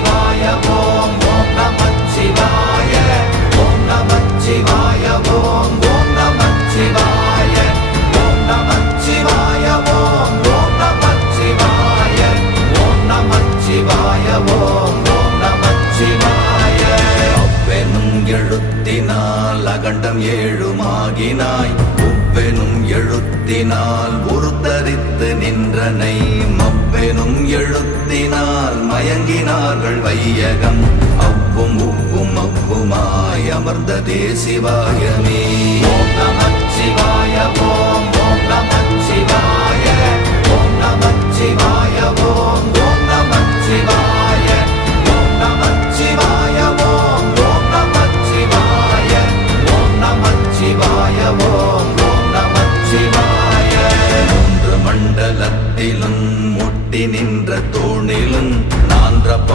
நமச்சிவாய ஓம் ஓம் நமச்சிவாய ஓம் நமச்சிவாய ஓம் ஓம் நமச்சிவாய ஓம் நமச்சிவாய ஓம் ஓம் நமச்சிவாய ஓம் நமச்சிவாய ஓம் ஓம் நமச்சிவாய அவ்வெனும் எழுத்தினால் அகண்டம் ஏழுமாகினாய் உவ்வெனும் எழுத்தினால் உருத்தரித்து நின்றனை மவ்வெனும் எழுத்தினால் மயங்கினார்கள் வையகம் அவ்வும் உவ்வும் அவ்வுமாய் அமர்ந்ததே சிவாயமே ஓம் நமச்சிவாய ஓம் ஓம் நமச்சிவாய ஓம் நமச்சிவாய ஓம் ஓம் நமச்சிவாய